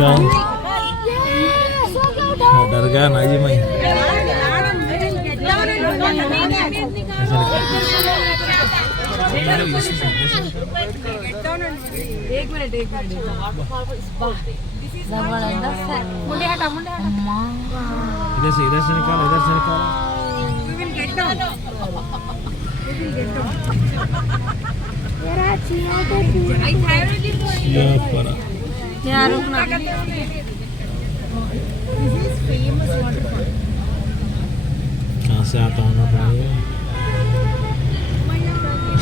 क्या डर गया ना जी मैं। एक मिनट मुंडे हटा इधर से निकाल इधर से निकाल। कहाँ से आता हूँ मैं?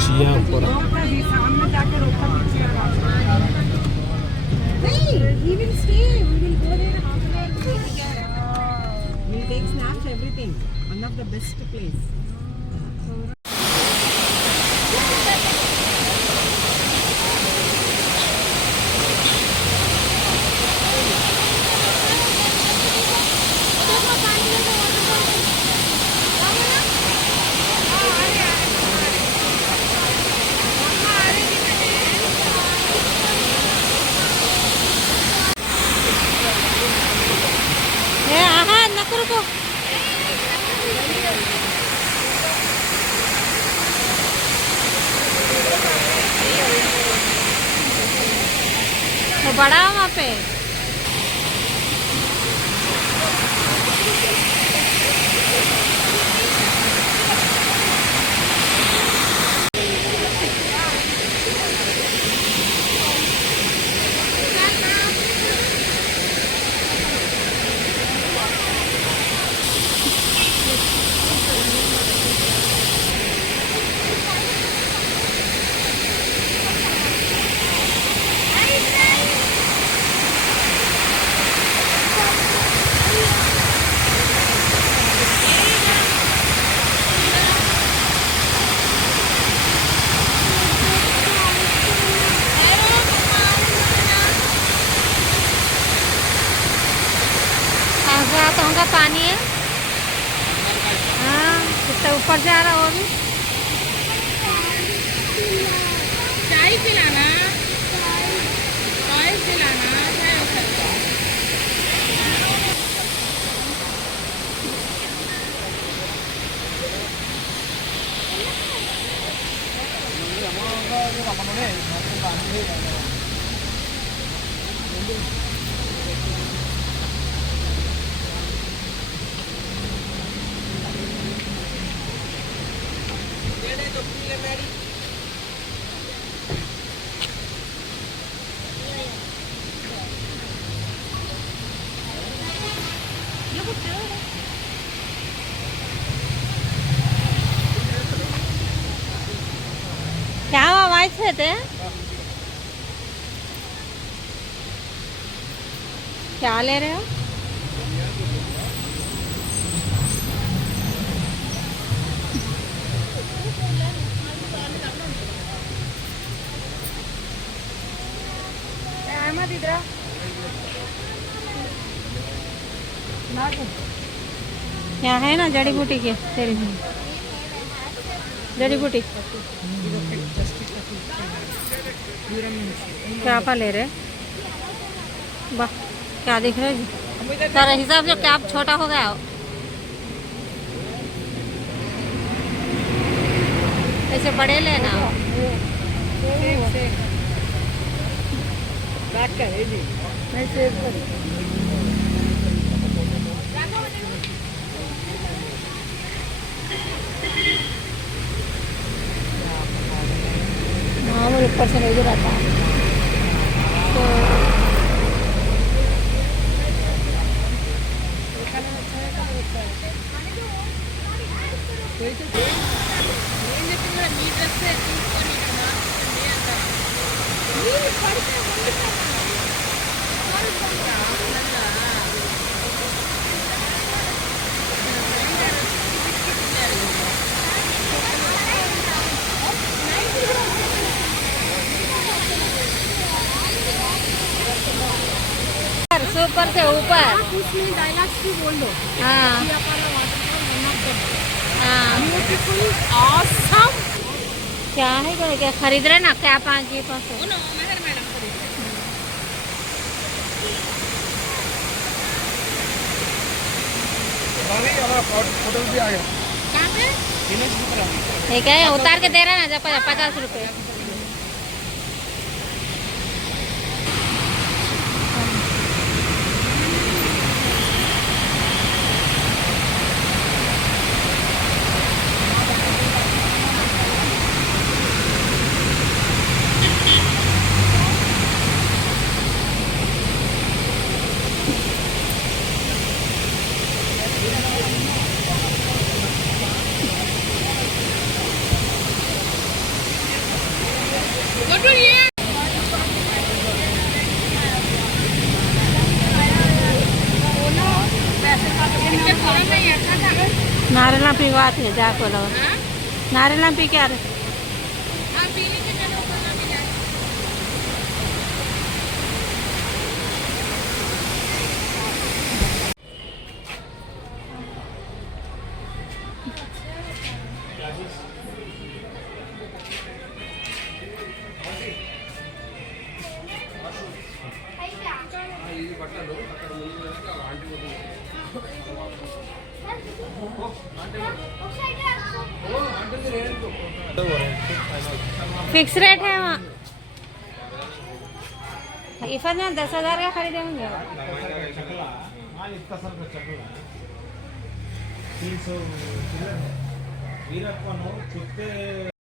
चियापरा। He will stay. We will go there half an hour to stay together. We'll take snaps, everything. One of the best place. तो बड़ा वहाँ पे तो होगा पानी है। हाँ कितना ऊपर से आ रहा वो भी। चाय पिलाना, चाय पिलाना, क्या आवाज थे ते? क्या ले रहे हो? यहाँ है ना जड़ी बूटी के तेरी जड़ी बूटी क्या पा ले रहे? वाह क्या दिख रहा है जी? तेरे हिसाब से क्या छोटा हो गया हो? ऐसे बड़े लेना हो। हाँ मुझे ऊपर से नहीं रहता तो ऊपर से ऊपर डायलॉग्स भी बोल दो। हाँ हाँ ऑसम। क्या है क्या खरीद रहे ना क्या 5 जी 500 फोटो भी आ गया। कहाँ पे ये क्या है उतार के दे रहा है ना जब 50 रुपये नारियल पिघवा थे जाको लगा नारियल पी क्या रहे फिक्स रेट है वहाँ इफत में 10,000 का खरीदे होंगे इतना सर का चकला 300 वीरप्पन कुत्ते